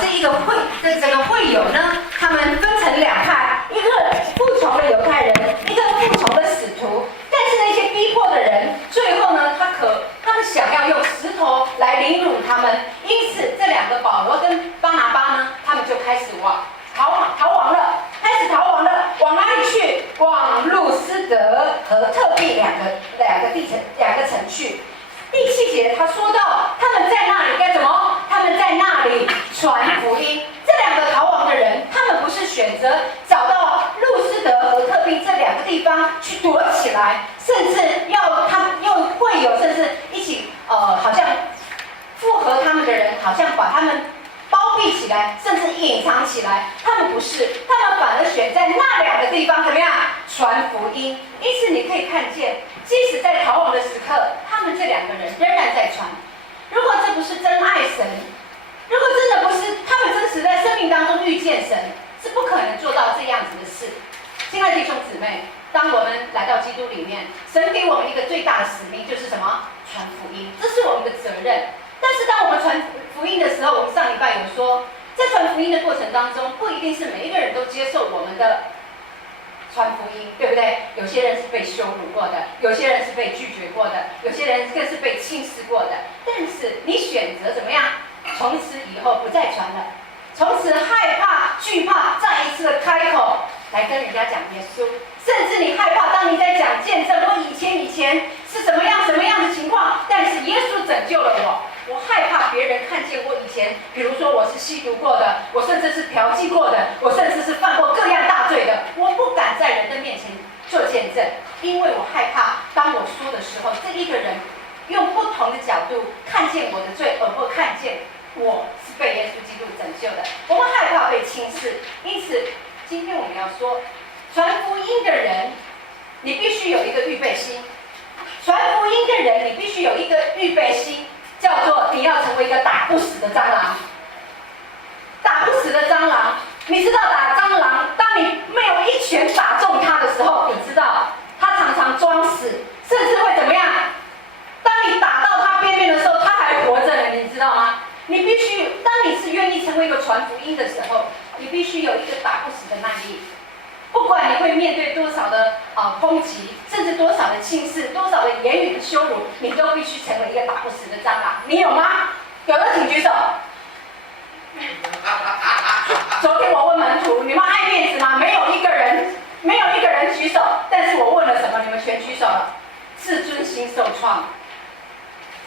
这个会友呢，他们分成两派，一个服从的犹太人，一个服从的使徒。但是那些逼迫的人，最后呢，他们想要用石头来凌辱他们，因此这两个保罗跟巴拿巴呢，他们就开始逃亡了，往哪里去？往路斯德和特庇两个城去。第7节他说到，他们在那里干什么？他们在那里传福音。这两个逃亡的人，他们不是选择找到路斯德和特庇这两个地方去躲起来，甚至会有甚至一起好像附和他们的人，好像把他们包庇起来，甚至隐藏起来。他们不是，他们反而选在那两个地方怎么样传福音？因此你可以看见，即使在逃亡的时刻，他们这两个人仍然在传。如果这不是真爱神，如果真的不是他们真实在生命当中遇见神，是不可能做到这样子的事。亲爱的弟兄姊妹，当我们来到基督里面，神给我们一个最大的使命，就是什么？传福音，这是我们的责任。但是当我们传福音的时候，我们上礼拜有说，在传福音的过程当中，不一定是每一个人都接受我们的传福音，对不对？有些人是被羞辱过的，有些人是被拒绝过的，有些人更是被轻视过的。但是你选择怎么样？从此以后不再传了，从此害怕、惧怕，再一次的开口来跟人家讲耶稣，甚至你害怕，当你在讲见证，我以前是什么样的情况，但是耶稣拯救了我害怕别人看见我以前，比如说我是吸毒过的，我甚至是嫖妓过的，我甚至是犯过各样大罪的，我不敢在人的面前做见证，因为我害怕当我说的时候，这一个人用不同的角度看见我的罪，而不看见我是被耶稣基督拯救的。我们害怕被轻视，因此今天我们要说，传福音的人，你必须有一个预备心。传福音的人，你必须有一个预备心，叫做你要成为一个打不死的蟑螂。打不死的蟑螂，你知道打蟑螂，当你没有一拳打中它的时候，你知道它常常装死，甚至会怎么样？当你打到它边边的时候，它还活着呢，你知道吗？你必须，当你是愿意成为一个传福音的时候，你必须有一个打不死的耐力。不管你会面对多少的抨击，甚至多少的轻视，多少的言语的羞辱，你都必须成为一个打不死的蟑螂。你有吗？有的请举手。昨天我问门徒，你们爱面子吗？没有一个人举手。但是我问了什么，你们全举手了。自尊心受创。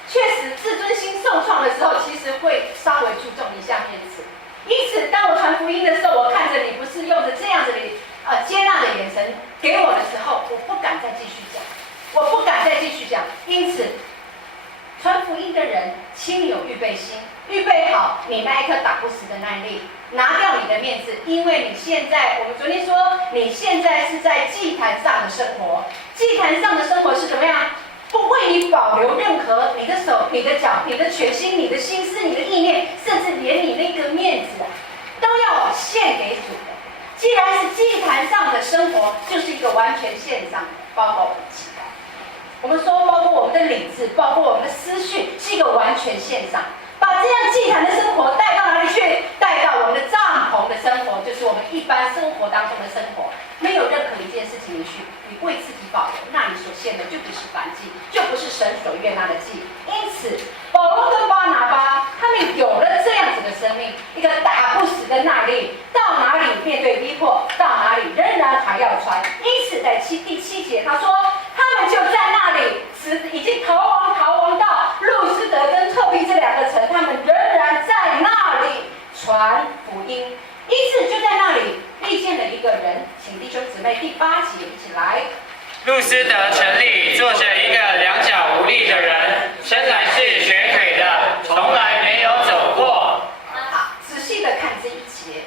确实，自尊心受创的时候，其实会稍微注重一下面子。因此，当我传福音的时候，我看着你不是用着这样子的接纳的眼神给我的时候，我不敢再继续讲。因此，传福音的人，请有预备心，预备好你那一颗打不死的耐力，拿掉你的面子，因为你现在，我们昨天说，你现在是在祭坛上的生活，祭坛上的生活是怎么样？不为你保留任何你的手、你的脚、你的全心、你的心思、你的意念，甚至连你那个面子都要献给主的。既然是祭坛上的生活，就是一个完全献上的，包括我们的祈祷。我们说，包括我们的理智，包括我们的思绪，是一个完全献上。把这样祭坛的生活带到哪里去？带到我们的帐篷的生活，就是我们一般生活当中的生活。没有任何一件事情你为自己保留，那你所献的就不是燔祭，就不是神所悦纳的祭。因此，保罗跟巴拿巴他们有了这样子的生命，一个打不死的耐力，到哪里面对逼迫，到哪里仍然还要传。因此，在第7节他说，他们就在那里已经逃亡到路斯德跟特庇这两个城，他们仍然在那里传福音。因此就在那里遇见了一个人，请弟兄姊妹第8节一起来。路斯德城里坐着一个两脚无力的人，生来是瘸腿的，从来没有走过。好，仔细的看这一节，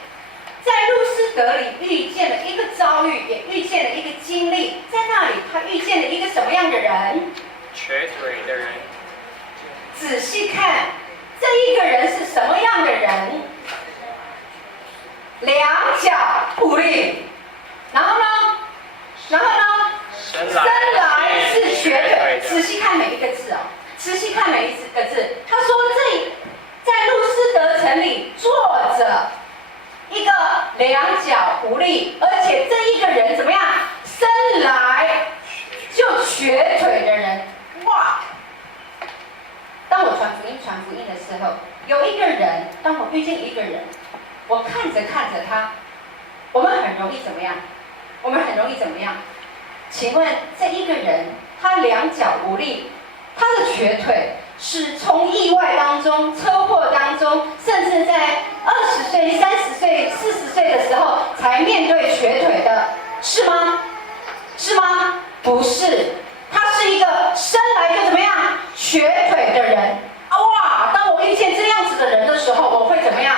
在路斯德里遇见了一个遭遇，也遇见了一个经历。在那里，他遇见了一个什么样的人？瘸腿的人。仔细看，这一个人是什么样的人？两脚无力，然后呢？生来是瘸腿。仔细看每一个字哦，仔细看每一个字。他说在路斯德城里坐着一个两脚无力，而且这一个人怎么样？生来就瘸腿的人。哇！当我传福音的时候，有一个人，当我遇见一个人，我看着他，我们很容易怎么样？请问这一个人，他两脚无力，他的瘸腿是从意外当中、车祸当中，甚至在20岁、30岁、40岁的时候才面对瘸腿的，是吗？不是，他是一个生来就怎么样瘸腿的人。哇！当我遇见这样子的人的时候，我会怎么样？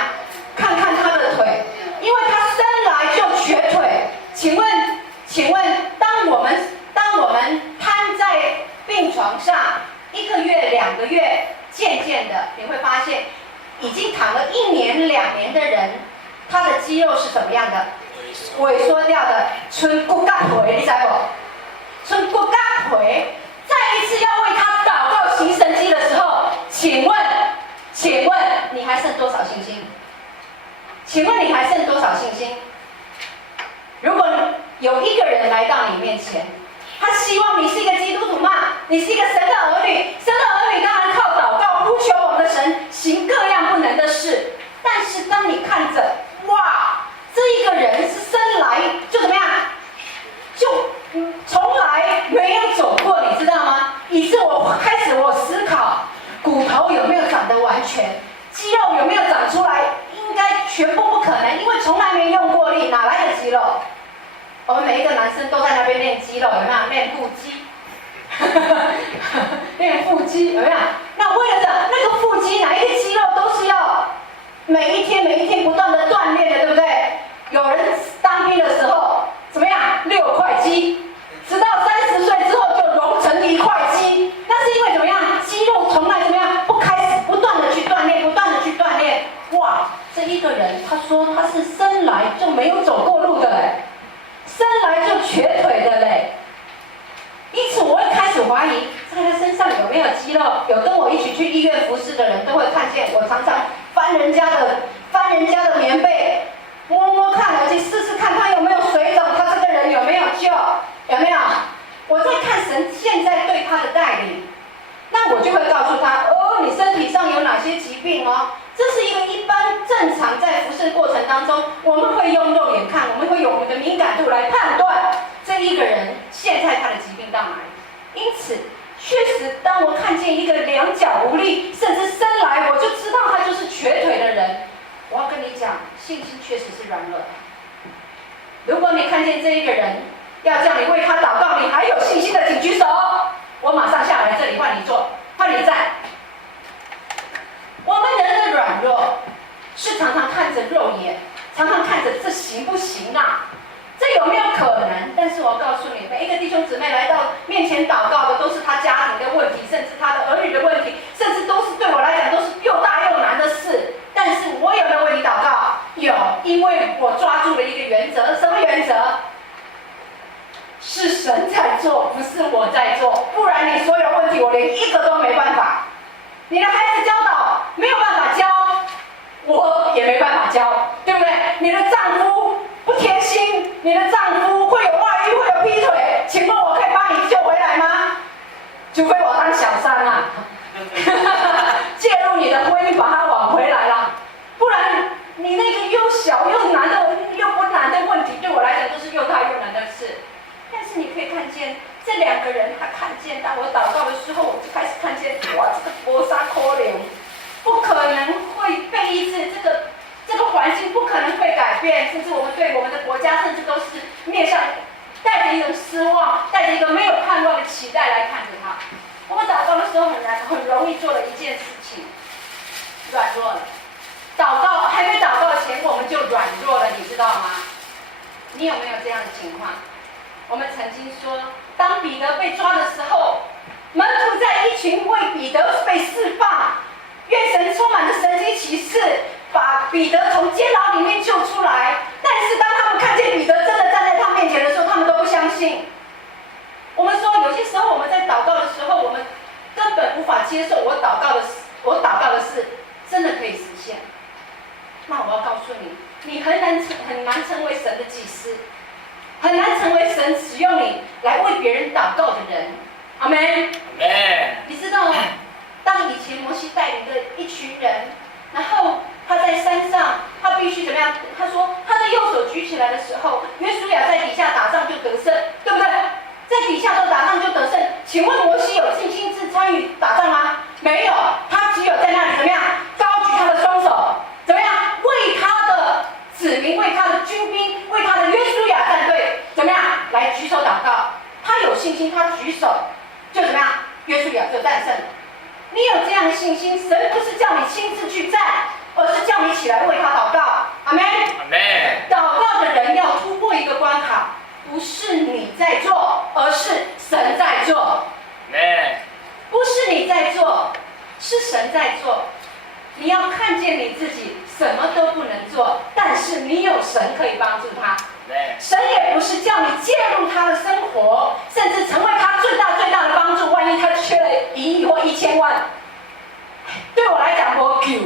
看看他的腿，因为他生来就瘸腿。请问，当我们瘫在病床上1个月、2个月，渐渐的你会发现，已经躺了1年、2年的人，他的肌肉是怎么样的？萎缩掉的，剩骨甲皮，你知不？剩骨甲皮。再一次要为他祷告行神迹的时候，请问你还剩多少信心？如果有一个人来到你面前，他希望你是一个基督徒吗？你是一个神的儿女，神的儿女当然靠祷告呼求我们的神，行各样不能的事。但是当你看着，哇，这一个人是生来就怎么样，就从来没有走过，你知道吗？以致我开始思考，骨头有没有长得完全，肌肉有没有长出来，应该全部不可能，因为从来没用过力，哪来的肌肉？我们每一个男生都在那边练肌肉，有没有？练腹肌，练腹肌，有没有？那为了那个腹肌，哪一个肌肉都是要每一天不断的锻炼的，对不对？有人当兵的时候怎么样？6块肌，直到30岁之后就融成1块肌，那是因为怎么样？肌肉从来怎么样？不断的去锻炼。哇，这一个人他说他是生来就没有走过路的嘞，生来就瘸腿的嘞。因此我会开始怀疑，在他身上有没有肌肉？有跟我一起去医院服侍的人都会看见，我常常翻人家的棉被，摸看，而且试看他有没有水肿，他这个人有没有救，有没有？我在看神现在对他的带领，那我就会告诉他，你身体上有哪些疾病哦？这是一个一般正常在服侍过程当中，我们会用肉眼看，我们会用我们的敏感度来判断这一个人现在他的疾病到哪里。因此，确实，当我看见一个两脚无力，甚至生来我就知道他就是瘸腿的人，我要跟你讲，信心确实是软弱的。如果你看见这一个人要叫你为他祷告，你还有信心的，请举手。我马上下来这里换你坐，换你站。我们人的软弱是常常看着肉眼，常常看着这行不行啊？这有没有可能？但是我告诉你，每一个弟兄姊妹来到面前祷告的，都是他家庭的问题，甚至他的儿女的问题，甚至都是对我来讲都是又大又难的事。但是我有没有为你祷告？有，因为我抓住了一个原则，什么原则？是神在做，不是我在做，不然你所有问题我连一个都没办法。你的孩子教导没有办法教，我也没办法教，对不对？你的丈夫不贴心，你的丈夫会有外遇，会有劈腿，请问我可以帮你救回来吗？除非我当小三啊，介入你的婚姻，把它挽回来了，不然你那个又小又难的又不难的问题，对我来讲都是又大又难的事。但是你可以看见这2个人，他看见当我祷告的时候，我就开始看见，哇，这个薄纱可怜，不可能会被医治，这个环境不可能会改变，甚至我们对我们的国家，甚至都是面向带着一种失望，带着一个没有盼望的期待来看着他。我们祷告的时候很容易做了一件事情，软弱了。祷告还没祷告前，我们就软弱了，你知道吗？你有没有这样的情况？我们曾经说，当彼得被抓的时候，门徒在一群为彼得被释放，愿神充满了神迹奇事，把彼得从监牢里面救出来。但是当他们看见彼得真的站在他面前的时候，他们都不相信。我们说，有些时候我们在祷告的时候，我们根本无法接受我祷告的事真的可以实现。那我要告诉你，你很难成为神的祭司，很难成为神使用你来为别人祷告的人。阿门。阿门。你知道，当以前摩西带领的一群人，然后他在山上，他必须怎么样？他说他的右手举起来的时候，约书亚在底下打仗就得胜，对不对？在底下都打仗就得胜。请问摩西有亲自参与打仗吗？没有，他只有在那里怎么样？高举他的双手，怎么样？为他的子民，为他的军兵，为他的约书亚战队，怎么样来举手祷告？他有信心，他举手就怎么样？约书亚就战胜了。你有这样的信心，神不是叫你亲自去战，而是叫你起来为他祷告。阿门。阿门。祷告的人要突破一个关卡，不是你在做，而是神在做。阿门。不是你在做，是神在做。你要看见你自己什么都不能做，但是你有神可以帮助他。神也不是叫你介入他的生活，甚至成为他最大的帮助。万一他缺了1亿或1000万，对我来讲我给，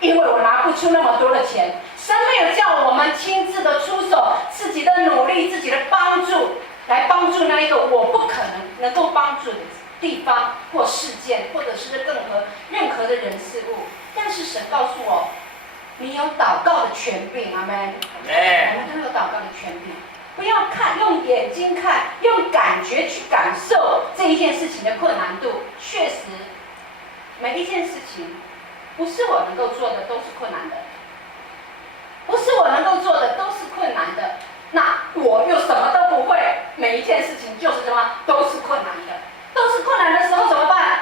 因为我拿不出那么多的钱。神没有叫我们亲自的出手，自己的努力、自己的帮助，来帮助那一个我不可能够帮助的地方或事件，或者是任何的人事物。但是神告诉我，你有祷告的权柄。阿门。我们都有祷告的权柄。不要看用眼睛看，用感觉去感受这一件事情的困难度。确实，每一件事情不是我能够做的都是困难的，不是我能够做的都是困难的。那我又什么都不会，每一件事情就是什么都是困难的，都是困难的时候怎么办？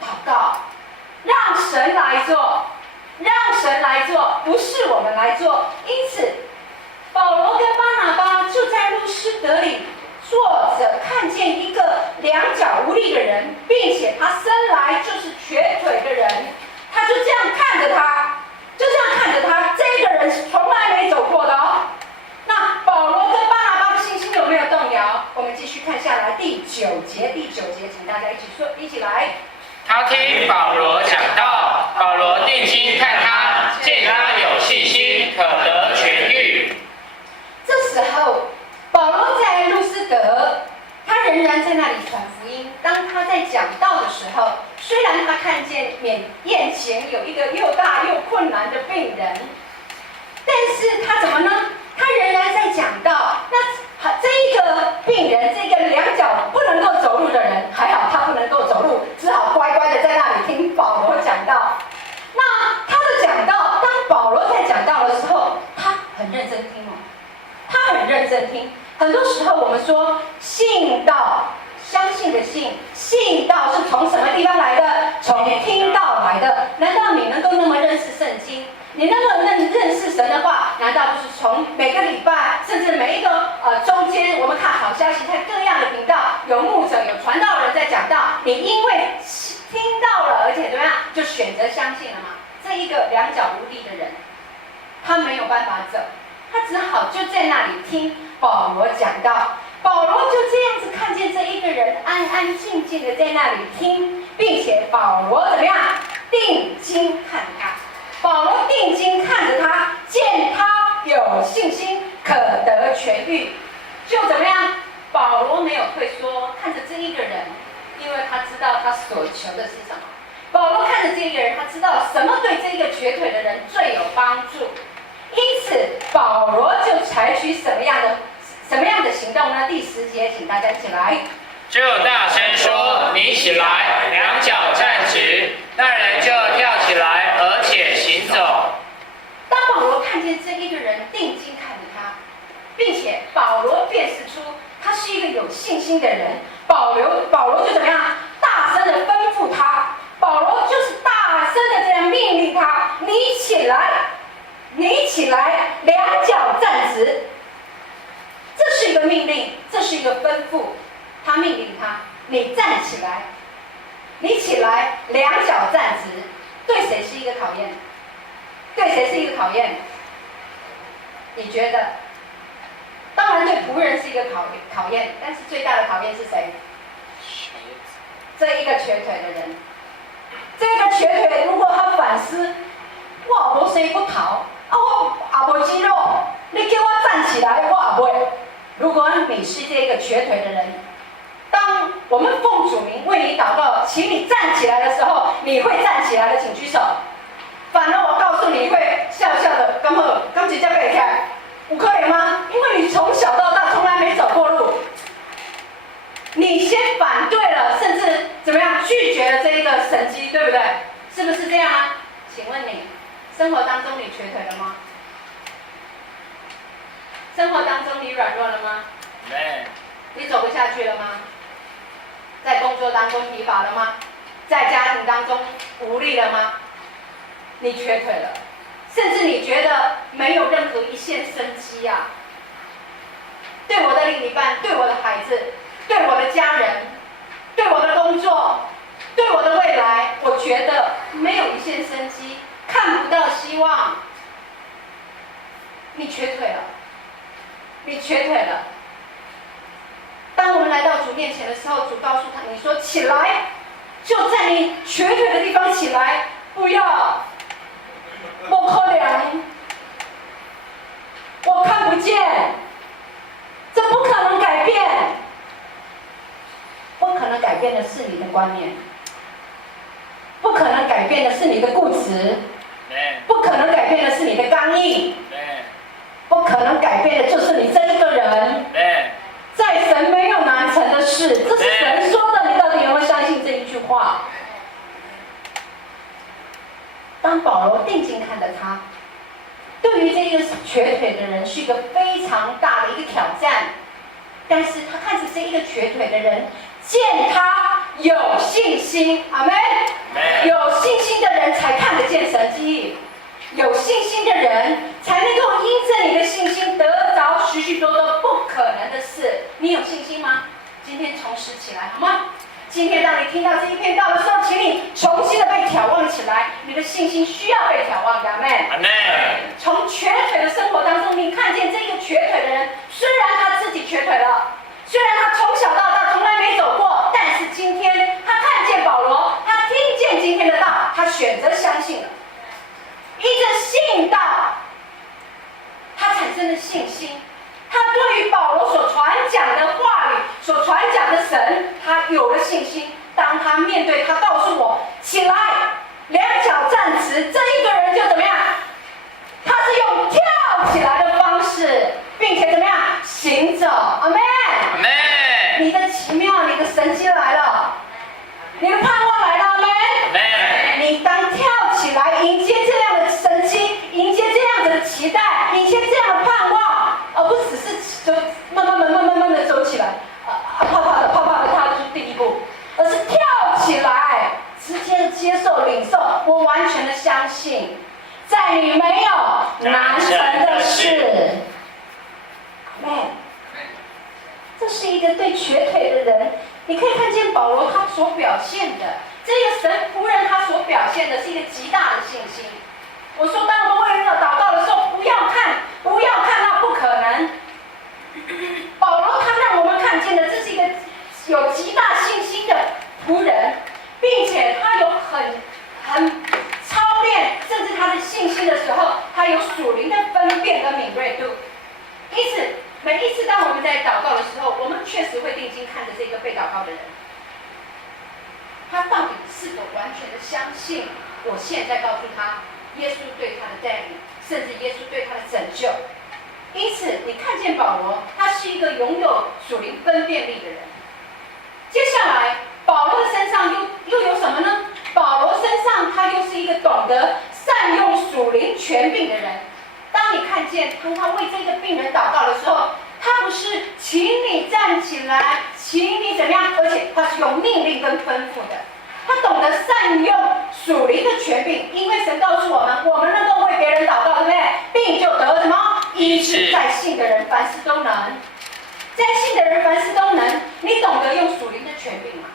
祷告，让神来做，让神来做，不是我们来做。因此，保罗跟巴拿巴就在路斯德里坐着，看见一个两脚无力的人，并且他生来就是瘸腿的人，他就这样看着他，就这样看着他。这个人是从来没走过的哦。那保罗跟巴拿巴的信心有没有动摇？我们继续看下来第9节，请大家一起说，一起来。他听保罗讲道，保罗定睛看他，见他有信心，可得痊愈。这时候，保罗在路斯德，他仍然在那里传福音。当他在讲道的时候，虽然他看见眼前有一个又大又困难的病人，但是他怎么呢？他仍然在讲道。那这一个病人，这个两脚不能够走路的人，还好他不能够走路，只好乖乖的在那里听保罗讲道。那他的讲道，当保罗在讲道的时候，他很认真听哦，他很认真听。很多时候我们说信道，相信的信，信道是从什么地方来的？从听道来的。难道你能够那么认识圣经？你能够认识神的话，难道不是从每个礼拜，甚至每一个周间，我们看好消息，看各样的频道，有牧者、有传道人在讲道，你因为听到了，而且怎么样，就选择相信了嘛？这一个两脚无力的人，他没有办法走，他只好就在那里听保罗讲道。保罗就这样子看见这一个人安安静静的在那里听，并且保罗怎么样？定睛看他。保罗定睛看着他，见他有信心，可得痊愈，就怎么样？保罗没有退缩，看着这一个人，因为他知道他所求的是什么。保罗看着这一个人，他知道什么对这个瘸腿的人最有帮助，因此保罗就采取什么样的行动呢？第10节，请大家一起来。就大声说：“你起来，两脚站直。”那人就跳起来，而且行走。当保罗看见这一个人定睛看着他，并且保罗辨识出他是一个有信心的人，保罗就怎么样？大声的吩咐他。保罗就是大声的这样命令他：你起来，你起来，两脚站直。这是一个命令，这是一个吩咐。他命令他：你站起来，你起来，两脚站直。对谁是一个考验？对谁是一个考验？你觉得？当然对仆人是一个考验，但是最大的考验是谁？这一个瘸腿的人。这个瘸腿如果他反思，哇，我谁不逃？起来，哇喂！如果你是这个瘸腿的人，当我们奉主名为你祷告，请你站起来的时候，你会站起来的，请举手。反而我告诉你，你会笑笑的，刚直接背开，有可能吗？因为你从小到大从来没走过路，你先反对了，甚至怎么样拒绝了这一个神迹，对不对？是不是这样啊？请问你生活当中你瘸腿了吗？生活当中你软弱了吗？你走不下去了吗？在工作当中疲乏了吗？在家庭当中无力了吗？你瘸腿了，甚至你觉得没有任何一线生机啊！对我的另一半，对我的孩子，对我的家人，对我的工作，对我的未来，我觉得没有一线生机，看不到希望。你瘸腿了，你瘸腿了。当我们来到主面前的时候，主告诉他：“你说起来，就在你瘸腿的地方起来，不要。不可能，我看不见，这不可能改变。不可能改变的是你的观念，不可能改变的是你的固执，不可能改变的是你的刚硬，不可能改变的就是你这一个人。在神没有难成的事，这是神说的，你到底有没有相信这一句话？”当保罗定睛看着他，对于这个瘸腿的人是一个非常大的一个挑战，但是他看着这一个瘸腿的人，见他有信心，阿们。有信心的人才看得见神迹，有信心的人才能够因着你的信心得着许许多多不可能的事。你有信心吗？今天重拾起来，好吗？今天当你听到这一篇道的时候，请你重新的被挑旺起来，你的信心需要被挑旺，阿们。从瘸腿的生活当中，你看见这个瘸腿的人，虽然他自己瘸腿了，虽然他从小到大从来没走过，但是今天他看见保罗，他听见今天的道，他选择相信了，依着信道，他产生了信心。他对于保罗所传讲的话语，所传讲的神，他有了信心。当他面对他告诉我起来，两脚站直，这一个人就怎么样？他是用跳起来的方式，并且怎么样行走？阿们。你的奇妙，你的神迹来了，你的盼望来了，阿们。你当跳起来，迎接这样的神迹，迎接这样子的期待，迎接这样的盼望。而不只是就慢慢的走起来，怕怕的踏出第一步，而是跳起来，直接接受领受。我完全的相信，在你没有难成的事。这是一个对瘸腿的人，你可以看见保罗他所表现的，这个神仆人他所表现的是一个极大的信心。我说，当我们为人祷告的时候，不要看到不可能。保罗他让我们看见的，这是一个有极大信心的仆人，并且他有很操练，甚至他的信心的时候，他有属灵的分辨跟敏锐度。因此，每一次当我们在祷告的时候，我们确实会定睛看着这个被祷告的人，他到底是否完全的相信我现在告诉他耶稣对他的带领，甚至耶稣对他的拯救。因此，你看见保罗，他是一个拥有属灵分辨力的人。接下来，保罗的身上又有什么呢？保罗身上他又是一个懂得善用属灵权柄的人。当你看见当他为这个病人祷告的时候，他不是请你站起来，请你怎么样，而且他是用命令跟吩咐的。他懂得善用属灵的权柄，因为神告诉我们，我们能够为别人祷告，对不对？病就得什么？医治。在信的人凡事都能，在信的人凡事都能。你懂得用属灵的权柄吗？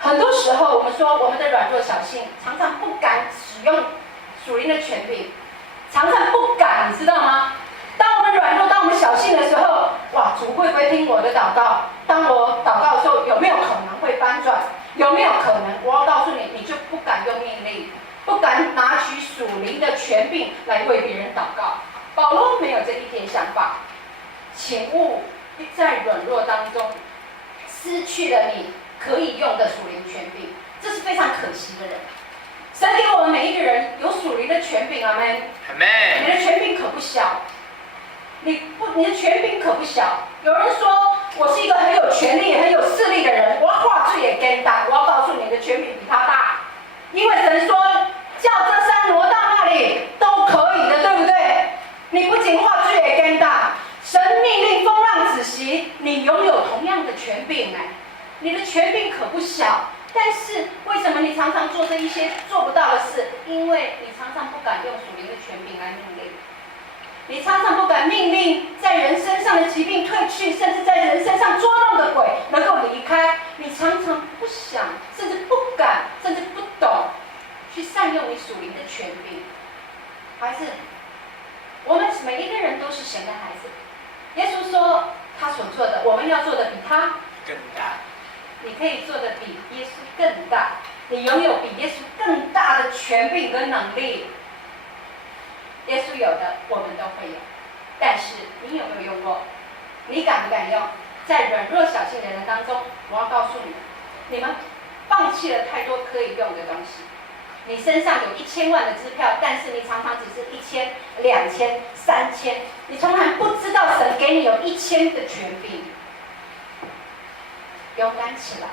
很多时候我们说我们的软弱小性，常常不敢使用属灵的权柄，常常不敢，你知道吗？当我们软弱，当我们小性的时候，哇，主会不会听我的祷告？当我祷告的时候，有没有可能会翻转？有没有可能？我要告诉你，你就不敢用命令，不敢拿取属灵的权柄来为别人祷告。保罗没有这一点想法，请勿在软弱当中失去了你可以用的属灵权柄，这是非常可惜的人。神给我们每一个人有属灵的权柄，阿们。Amen。你的权柄可不小，你的权柄可不小。有人说我是一个很有权力、很有势力的人，我要画质也更大。我要告诉你的权柄比他大，因为神说叫这山挪到那里都可以的，对不对？你不仅画质也更大，神命令风浪止息，你拥有同样的权柄哎，你的权柄可不小。但是为什么你常常做这一些做不到的事？因为你常常不敢用属灵的权柄来命令，你常常不敢命令在人身上的疾病退去，甚至在人身上捉弄的鬼能够离开。你常常不想，甚至不敢，甚至不懂去善用你属灵的权柄。孩子，我们每一个人都是神的孩子。耶稣说他所做的，我们要做的比他更大。你可以做的比耶稣更大，你拥有比耶稣更大的权柄跟能力。耶稣有的，我们都会有，但是你有没有用过？你敢不敢用？在软弱小心的人当中，我要告诉你们，你们放弃了太多可以用的东西。你身上有1000万的支票，但是你常常只是1000、2000、3000，你从来不知道神给你有1000的权柄。勇敢起来，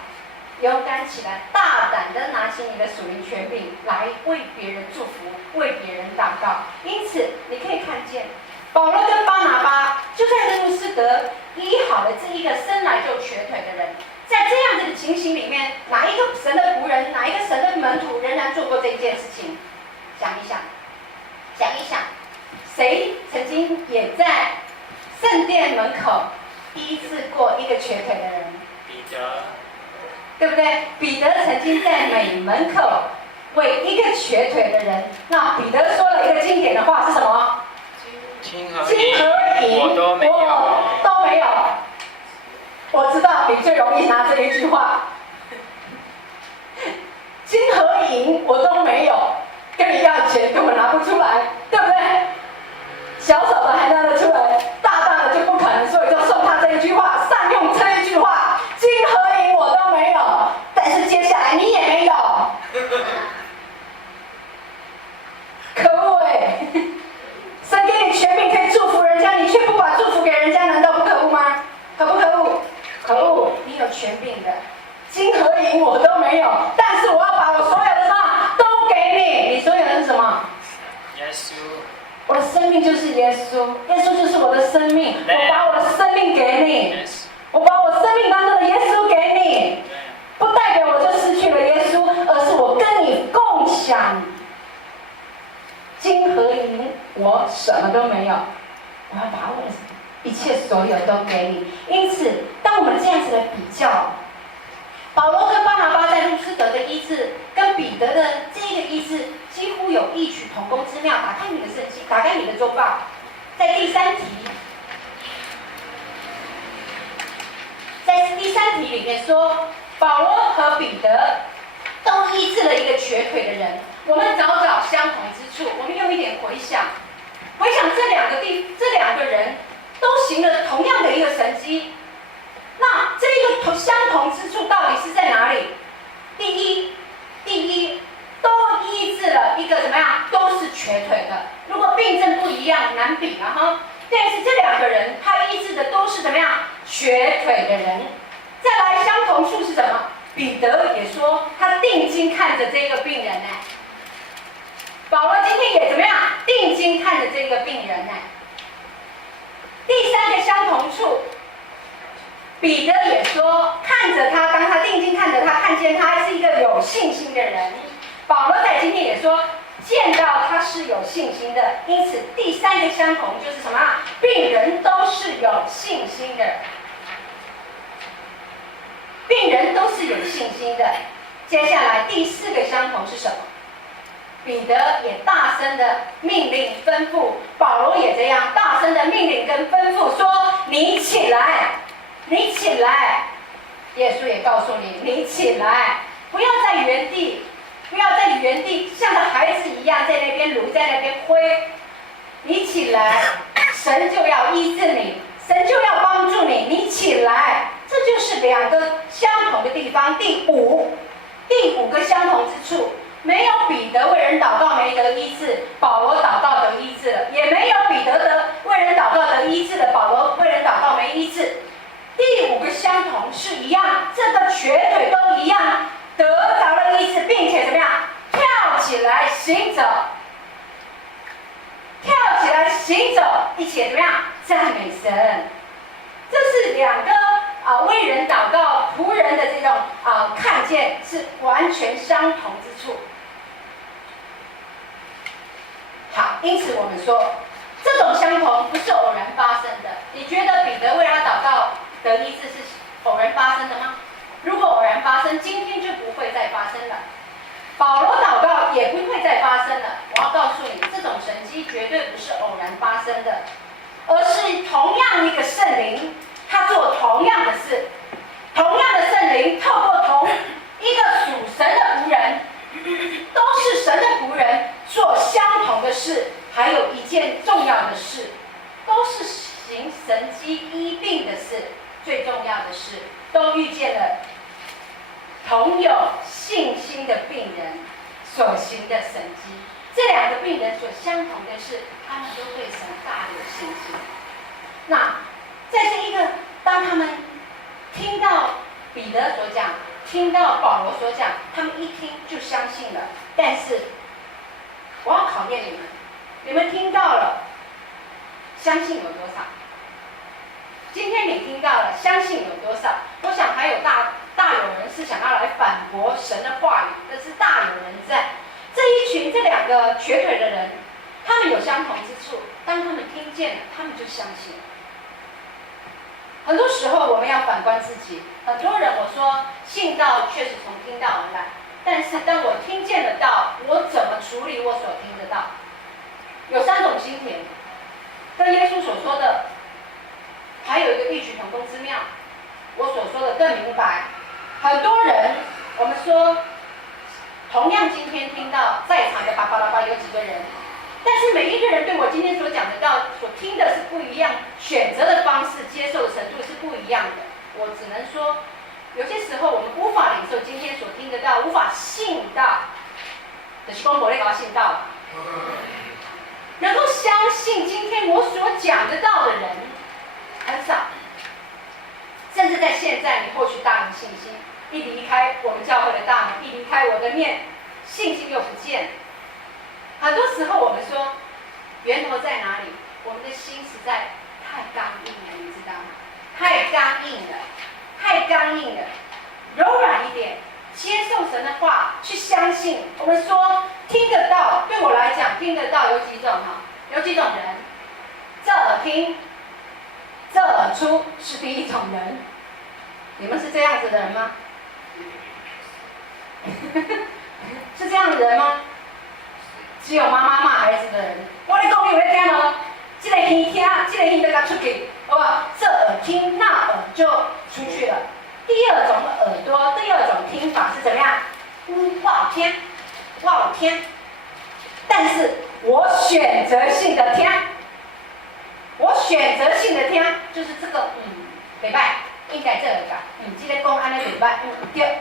勇敢起来，大胆的拿起你的属灵权柄来为别人祝福，为别人祷告。因此，你可以看见，保罗跟巴拿巴就在这路斯德医好了这一个生来就瘸腿的人。在这样子的情形里面，哪一个神的仆人，哪一个神的门徒仍然做过这一件事情？想一想，想一想，谁曾经也在圣殿门口医治过一个瘸腿的人？彼得，对不对？彼得曾经在美门口为一个瘸腿的人，那彼得说了一个经典的话是什么？金和银我都没有。我都没有。我知道你最容易拿这一句话，金和银我都没有，跟你要钱根本拿不出来，对不对？小小的还拿得出来，大大的就不可能，所以就送他这一句话，善用这一句话，金和银我都没有，但是接下来你也没有，可恶哎！神给你权柄可以祝福人家，你却不把祝福给人家，难道不可恶吗？可不可恶？可恶！你有权柄的，金和银我都没有，但是我要把我所有的什么都给你。你所有的是什么？耶稣。我的生命就是耶稣，耶稣就是我的生命，我把我的生命给你，我把我生命当中的耶稣给你，不代表我就失去了耶稣，而是我跟你共享金和银，我什么都没有，我要把我的一切所有都给你。因此，当我们这样子的比较，保罗跟巴拿巴在路斯德的医治，跟彼得的这个医治，几乎有异曲同工之妙。打开你的圣经，打开你的周报，在第3题，在第3题里面说，保罗和彼得都医治了一个瘸腿的人。我们找找相同之处，我们用一点回想，回想这两个人都行了同样的一个神迹。那这个相同之处到底是在哪里？第一，都医治了一个怎么样？都是瘸腿的。如果病症不一样，难比啊哈。但是这两个人，他医治的都是怎么样？瘸腿的人。再来，相同处是什么？彼得也说，他定睛看着这个病人呢。保罗今天也怎么样？定睛看着这个病人呢。第3个相同处。彼得也说，看着他，当他定睛看着他，看见他是一个有信心的人。保罗在今天也说，见到他是有信心的。因此，第3个相同就是什么？病人都是有信心的。病人都是有信心的。接下来第4个相同是什么？彼得也大声的命令吩咐，保罗也这样大声的命令跟吩咐说：“你起来。”你起来，耶稣也告诉你，你起来，不要在原地，不要在原地像个孩子一样在那边撸，在那边挥。你起来，神就要医治你，神就要帮助你，你起来。这就是两个相同的地方。第五个相同之处，没有彼得为人祷告没得医治，保罗祷告得医治了；也没有彼得为人祷告得医治了，保罗为人祷告没医治。第五个相同是一样，这个瘸腿都一样，得着了医治，并且怎么样？跳起来行走，跳起来行走，一起怎么样？赞美神。这是两个为人祷告仆人的这种看见是完全相同之处。好，因此我们说，这种相同不是偶然发生的。你觉得彼得为他祷告得医治是偶然发生的吗？如果偶然发生，今天就不会再发生了。保罗祷告也不会再发生了。我要告诉你，这种神迹绝对不是偶然发生的，而是同样一个圣灵，他做同样的事，同样的圣灵透过同一个属神的仆人，都是神的仆人，做相同的事。还有一件重要的事，都是行神迹医病的事。最重要的是，都遇见了同有信心的病人所行的神迹。这两个病人所相同的是，他们都对神大有信心。那在这一个，当他们听到彼得所讲，听到保罗所讲，他们一听就相信了。但是我要考验你们，你们听到了，相信有多少？今天你听到了，相信有多少？我想还有大有人是想要来反驳神的话语，但是大有人在。这两个瘸腿的人，他们有相同之处。当他们听见了，他们就相信了。很多时候我们要反观自己。很多人我说信道确实从听道而来，但是当我听见了道，我怎么处理我所听的道？有3种心田，跟耶稣所说的，还有一个异曲同工之妙。我所说的更明白。很多人，我们说，同样今天听到在场的巴拉巴有几个人，但是每一个人对我今天所讲的道所听的是不一样，选择的方式、接受的程度是不一样的。我只能说，有些时候我们无法领受今天所听的道，无法信道，就是说我那个信道，能够相信今天我所讲的道的人很少。甚至在现在，你或许大有信心，一离开我们教会的大门，一离开我的面，信心又不见。很多时候我们说，源头在哪里？我们的心实在太刚硬了，你知道吗？太刚硬了，太刚硬了。柔软一点，接受神的话，去相信。我们说听得到，对我来讲，听得到有几种哈？有几种人，侧耳听，侧耳出是第一种人。你们是这样子的人吗？是这样的人吗？只有妈妈骂孩子的人。我跟你讲，你有在听哦。这个耳听，这个耳要给出去，好不好？这耳听，那耳就出去了。第二种耳朵，第二种听法是怎么样？我好听，我好听。但是我选择性的听，我选择性的听，就是这个袂歹。应该这个，这个讲安尼袂歹，对，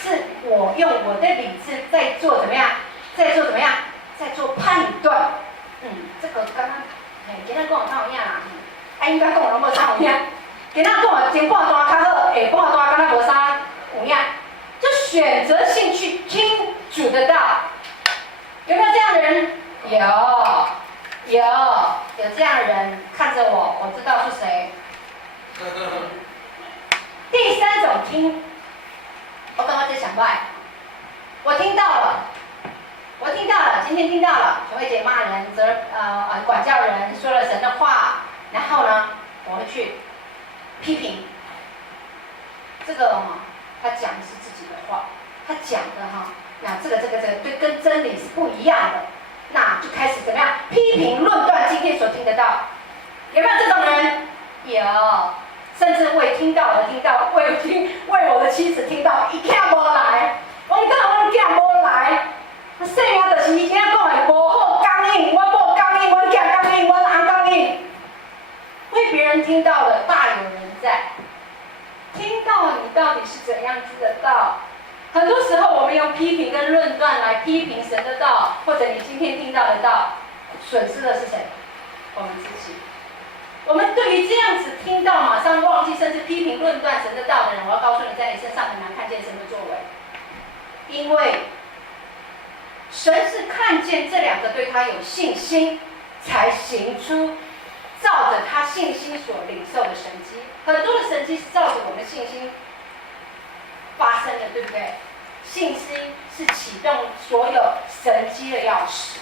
是我用我的理智在做怎么样，在做判断，这个刚刚，今仔讲有啥有影啦，应该讲有无啥有影，今仔讲前半段较好，下半段敢若无啥有影，就选择性去听主的道，有没有这样的人？有这样的人，看着我，我知道是谁。第三种听，我刚刚在想外，我听到了，今天听到了，陈慧姐骂人，管教人，说了神的话，然后呢，我会去批评。这个他讲的是自己的话，他讲的那这个对跟真理是不一样的，那就开始怎么样批评论断今天所听得到，有没有这种人？有。甚至为听到而听到，为我的妻子听到，伊囝无来，我讲我囝无来，细命就是伊囝讲的无好刚硬，我无刚硬，我囝刚硬，我昂刚硬，为别人听到的大有人在。听到你到底是怎样知的道？很多时候我们用批评跟论断来批评神的道，或者你今天听到的道，损失的是谁？我们自己。我们对于这样子听到马上忘记，甚至批评论断神的道的人，我要告诉你，在你身上很难看见神的作为，因为神是看见这两个对他有信心，才行出照着他信心所领受的神迹。很多的神迹是照着我们的信心发生的，对不对？信心是启动所有神迹的钥匙。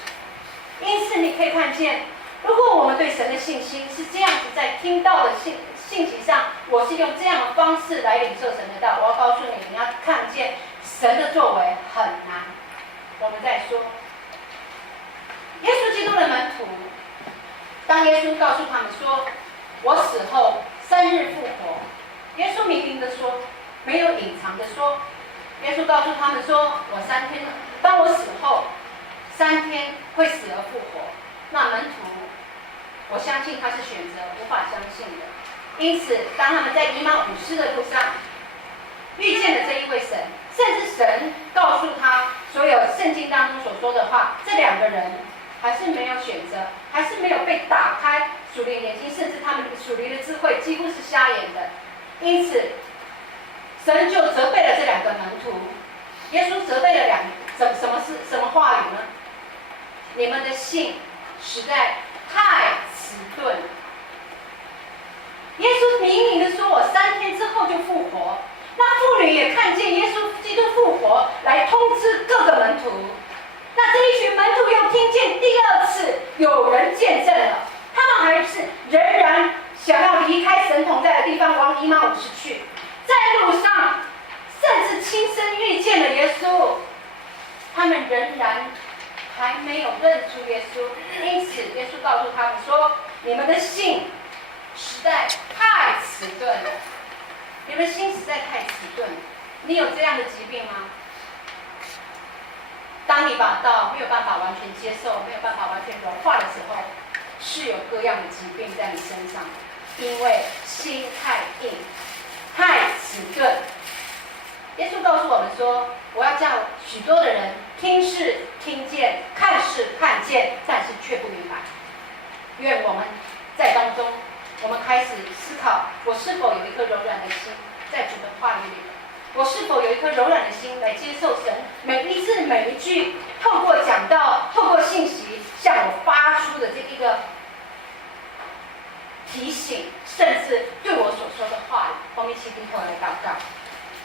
因此你可以看见，如果我们对神的信心是这样子，在听到的信息上，我是用这样的方式来领受神的道，我要告诉你，你要看见神的作为很难。我们再说，耶稣基督的门徒，当耶稣告诉他们说，我死后3日复活，耶稣明明的说，没有隐藏的说，耶稣告诉他们说，当我死后3天会死而复活。那门徒，我相信他是选择无法相信的。因此，当他们在以马五斯的路上遇见了这一位神，甚至神告诉他所有圣经当中所说的话，这两个人还是没有选择，还是没有被打开属灵眼睛，甚至他们属灵的智慧几乎是瞎眼的。因此，神就责备了这两个门徒。耶稣责备了什么话语呢？你们的信实在太迟钝了。耶稣明明的说，我3天之后就复活。那妇女也看见耶稣基督复活，来通知各个门徒。那这一群门徒又听见第2次有人见证了，他们还是仍然想要离开神同在的地方，往以马五斯去。在路上，甚至亲身遇见了耶稣，他们仍然还没有认出耶稣。因此，耶稣告诉他们说：“你们的信实在太迟钝了。你们的心实在太迟钝了。你有这样的疾病吗？当你把道没有办法完全接受，没有办法完全融化的时候，是有各样的疾病在你身上，因为心太硬，太迟钝。耶稣告诉我们说，我要叫许多的人听是听见，看是看见，但是却不明白。愿我们在当中，我们开始思考，我是否有一颗柔软的心，在主的话语里，我是否有一颗柔软的心来接受神每一字每一句，透过讲道，透过信息向我发出的这一个提醒，甚至对我所说的话语。我们一起低头来祷告。